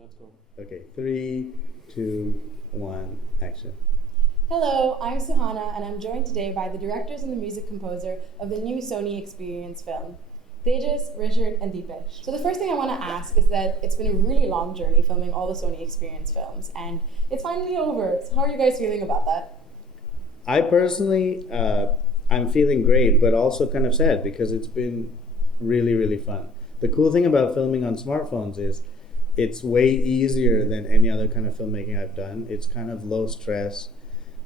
Let's go. Okay, 3, 2, 1, action. Hello, I'm Suhana, and I'm joined today by the directors and the music composer of the new Sony Xperience film, Tejas, Richard, and Deepesh. So the first thing I want to ask is that it's been a really long journey filming all the Sony Xperience films, and it's finally over. So how are you guys feeling about that? I personally, I'm feeling great, but also kind of sad because it's been really, really fun. The cool thing about filming on smartphones is it's way easier than any other kind of filmmaking I've done. It's kind of low stress,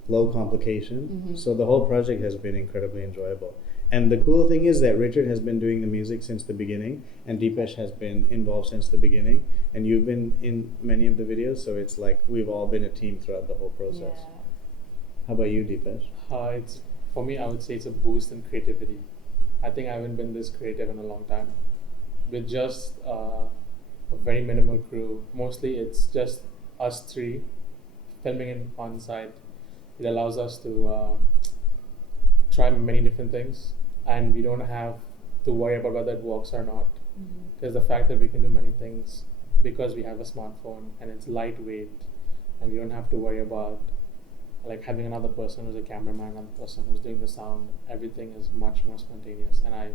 low complication. Mm-hmm. So the whole project has been incredibly enjoyable. And the cool thing is that Richard has been doing the music since the beginning, and Deepesh has been involved since the beginning, and you've been in many of the videos, so it's like we've all been a team throughout the whole process. Yeah. How about you, Deepesh? It's for me. I would say it's a boost in creativity. I think I haven't been this creative in a long time. With just a very minimal crew, mostly it's just us three filming in on site. It allows us to try many different things, and we don't have to worry about whether it works or not. Mm-hmm. Because the fact that we can do many things because we have a smartphone and it's lightweight, and we don't have to worry about like having another person who's a cameraman, another person who's doing the sound. Everything is much more spontaneous, and I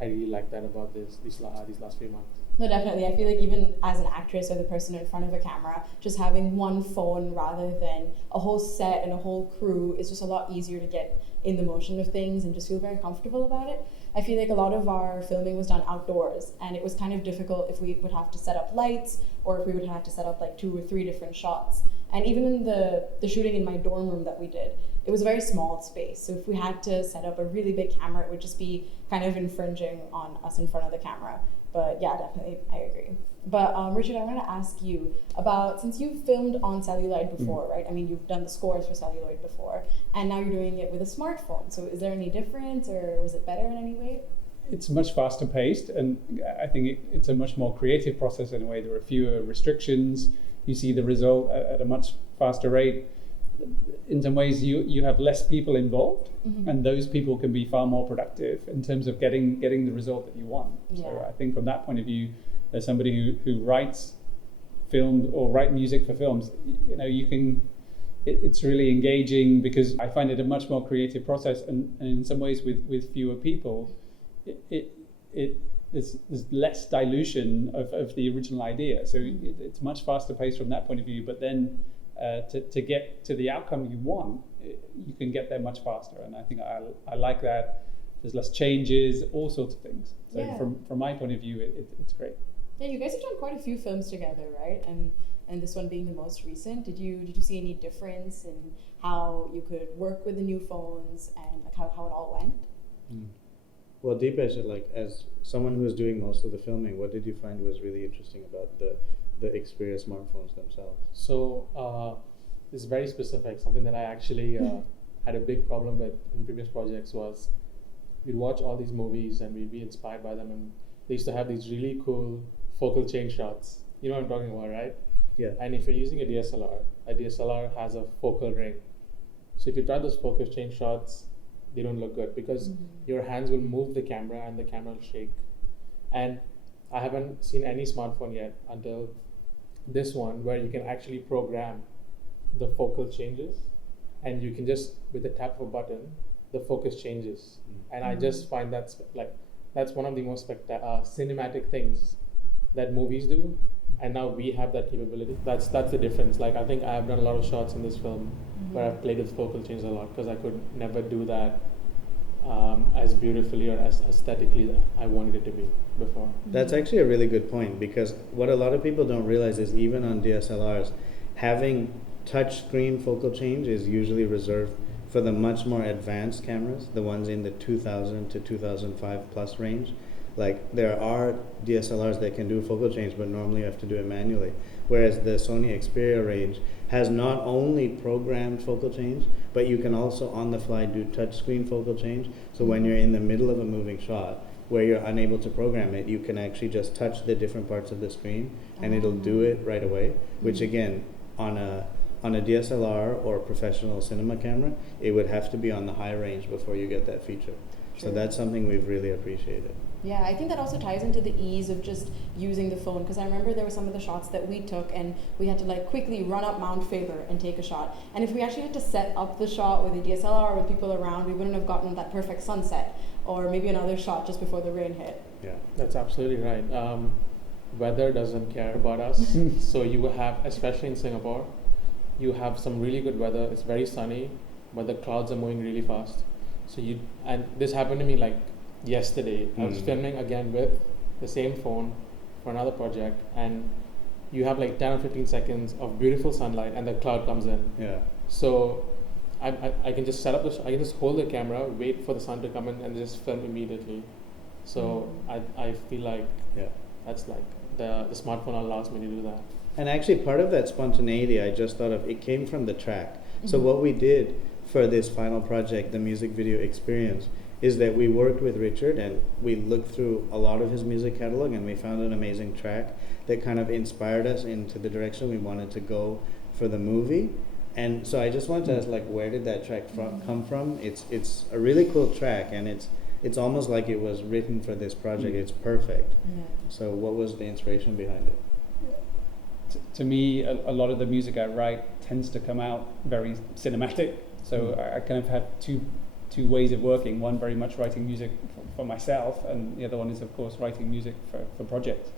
really like that about these last few months. No, definitely. I feel like even as an actress or the person in front of a camera, just having one phone rather than a whole set and a whole crew is just a lot easier to get in the motion of things and just feel very comfortable about it. I feel like a lot of our filming was done outdoors, and it was kind of difficult if we would have to set up lights or if we would have to set up like 2 or 3 different shots. And even in the shooting in my dorm room that we did, it was a very small space. So if we had to set up a really big camera, it would just be kind of infringing on us in front of the camera. But yeah, definitely, I agree. But Richard, I wanted to ask you about, since you've filmed on celluloid before, right? I mean, you've done the scores for celluloid before, and now you're doing it with a smartphone. So is there any difference, or was it better in any way? It's much faster paced, and I think it's a much more creative process in a way. There are fewer restrictions. You see the result at a much faster rate. In some ways, you have less people involved, Mm-hmm. and those people can be far more productive in terms of getting the result that you want. Yeah. So I think from that point of view, as somebody who writes film or write music for films, you can. It's really engaging because I find it a much more creative process, and in some ways with fewer people, there's less dilution of the original idea. So it's much faster paced from that point of view. But then to get to the outcome you want, you can get there much faster. And I think I like that. There's less changes, all sorts of things. So Yeah. from my point of view, it's great. Yeah, you guys have done quite a few films together, right? And this one being the most recent. Did you see any difference in how you could work with the new phones and like how it all went? Well, Deepesh, like as someone who was doing most of the filming, what did you find was really interesting about the Xperia smartphones themselves? So this is very specific. Something that I actually had a big problem with in previous projects was we'd watch all these movies and we'd be inspired by them, and they used to have these really cool focal chain shots. You know what I'm talking about, right? Yeah. And if you're using a DSLR has a focal ring. So if you try those focal chain shots, they don't look good because your hands will move the camera and the camera will shake. And I haven't seen any smartphone yet until this one where you can actually program the focal changes, and you can just, with the tap of a button, the focus changes. And I just find that's one of the most cinematic things that movies do, and now we have that capability. That's the difference. Like I think I have done a lot of shots in this film where I've played with focal changes a lot because I could never do that as beautifully or as aesthetically that I wanted it to be before. That's actually a really good point, because what a lot of people don't realize is even on DSLRs, having touch screen focal change is usually reserved for the much more advanced cameras, the ones in the 2000 to 2005 plus range. Like there are DSLRs that can do focal change, but normally you have to do it manually. Whereas the Sony Xperia range has not only programmed focal change, but you can also on the fly do touch screen focal change. So when you're in the middle of a moving shot where you're unable to program it, you can actually just touch the different parts of the screen and it'll do it right away, which again, on a DSLR or professional cinema camera, it would have to be on the high range before you get that feature. So True. that's something we've really appreciated. Yeah, I think that also ties into the ease of just using the phone, because I remember there were some of the shots that we took and we had to like quickly run up Mount Faber and take a shot. And if we actually had to set up the shot with a DSLR or with people around, we wouldn't have gotten that perfect sunset or maybe another shot just before the rain hit. Yeah. That's absolutely right. Weather doesn't care about us. So you will have, especially in Singapore, you have some really good weather. It's very sunny, but the clouds are moving really fast. And this happened to me like yesterday. I was filming again with the same phone for another project, and you have like 10 or 15 seconds of beautiful sunlight, and the cloud comes in. Yeah. So I can just set up I can just hold the camera, wait for the sun to come in, and just film immediately. So I feel like that's like the smartphone allows me to do that. And actually, part of that spontaneity, I just thought of, it came from the track. So what we did for this final project, the music video Xperience, is that we worked with Richard and we looked through a lot of his music catalog, and we found an amazing track that kind of inspired us into the direction we wanted to go for the movie. And so I just wanted to ask, like, where did that track come from? It's a really cool track, and it's almost like it was written for this project. It's perfect. Yeah. So what was the inspiration behind it? To me, a lot of the music I write tends to come out very cinematic. So I kind of have two ways of working. One, very much writing music for myself, and the other one is, of course, writing music for projects.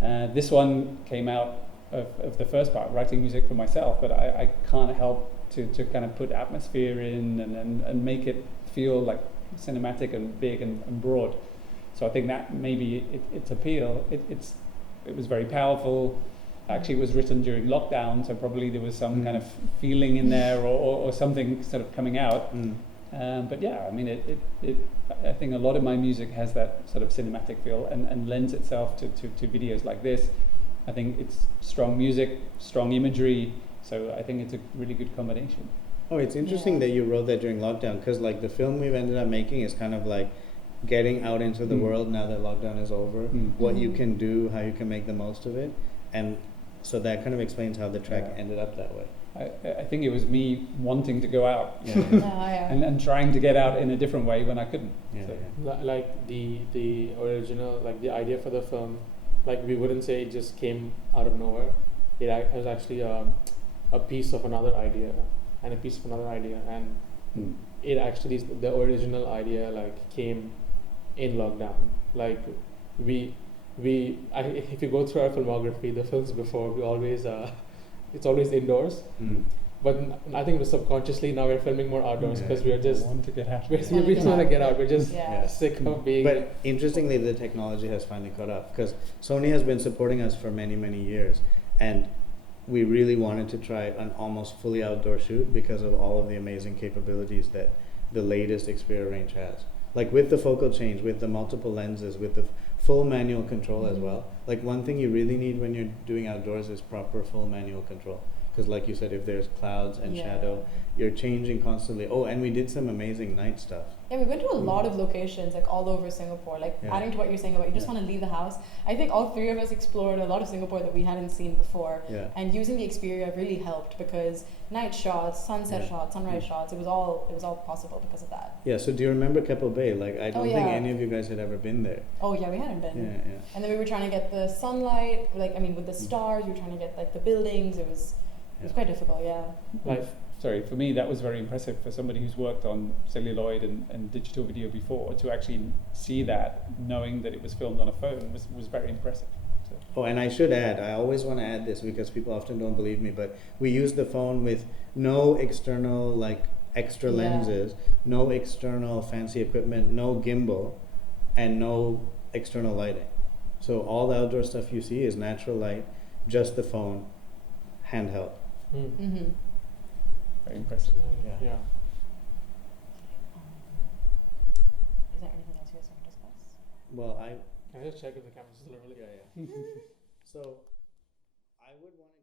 This one came out of the first part, writing music for myself, but I can't help to kind of put atmosphere in and make it feel like cinematic and big and broad. So I think that maybe its appeal, it was very powerful. Actually, it was written during lockdown, so probably there was some kind of feeling in there or something sort of coming out. But yeah, I mean, I think a lot of my music has that sort of cinematic feel and lends itself to videos like this. I think it's strong music, strong imagery, so I think it's a really good combination. Oh, it's interesting that you wrote that during lockdown, because like the film we've ended up making is kind of like getting out into the world now that lockdown is over, what you can do, how you can make the most of it, and so that kind of explains how the track ended up that way. I think it was me wanting to go out Yeah. and trying to get out in a different way when I couldn't. Like the original, like the idea for the film, like we wouldn't say it just came out of nowhere. It was actually a piece of another idea and a piece of another idea, and it actually, the original idea like came in lockdown. Like if you go through our filmography, the films before, we always it's always indoors. But I think subconsciously now we're filming more outdoors because we are just want to get out. we just want to get out. We're just sick of being. But interestingly, the technology has finally caught up, because Sony has been supporting us for many, many years, and we really wanted to try an almost fully outdoor shoot because of all of the amazing capabilities that the latest Xperia range has. Like with the focal change, with the multiple lenses, with the full manual control as well. Like one thing you really need when you're doing outdoors is proper full manual control. Because like you said, if there's clouds and shadow, you're changing constantly. Oh, and we did some amazing night stuff. Yeah, we went to a lot of locations, like all over Singapore. Like adding to what you're saying about you just want to leave the house. I think all three of us explored a lot of Singapore that we hadn't seen before. Yeah. And using the Xperia really helped, because night shots, sunset shots, sunrise shots, it was all possible because of that. Yeah. So do you remember Keppel Bay? Like I don't think yeah. any of you guys had ever been there. Oh yeah, we hadn't been. Yeah. And then we were trying to get the sunlight, like I mean with the stars, we were trying to get like the buildings. It was quite difficult, Sorry, for me that was very impressive for somebody who's worked on celluloid and digital video before, to actually see that, knowing that it was filmed on a phone, was very impressive. So. Oh, and I should add, I always want to add this because people often don't believe me, but we used the phone with no external like extra lenses, no external fancy equipment, no gimbal, and no external lighting. So all the outdoor stuff you see is natural light, just the phone, handheld. Very impressive. Yeah. Is there anything else you guys want to discuss? Well, Can I just check if the camera's still rolling? yeah. So I would want to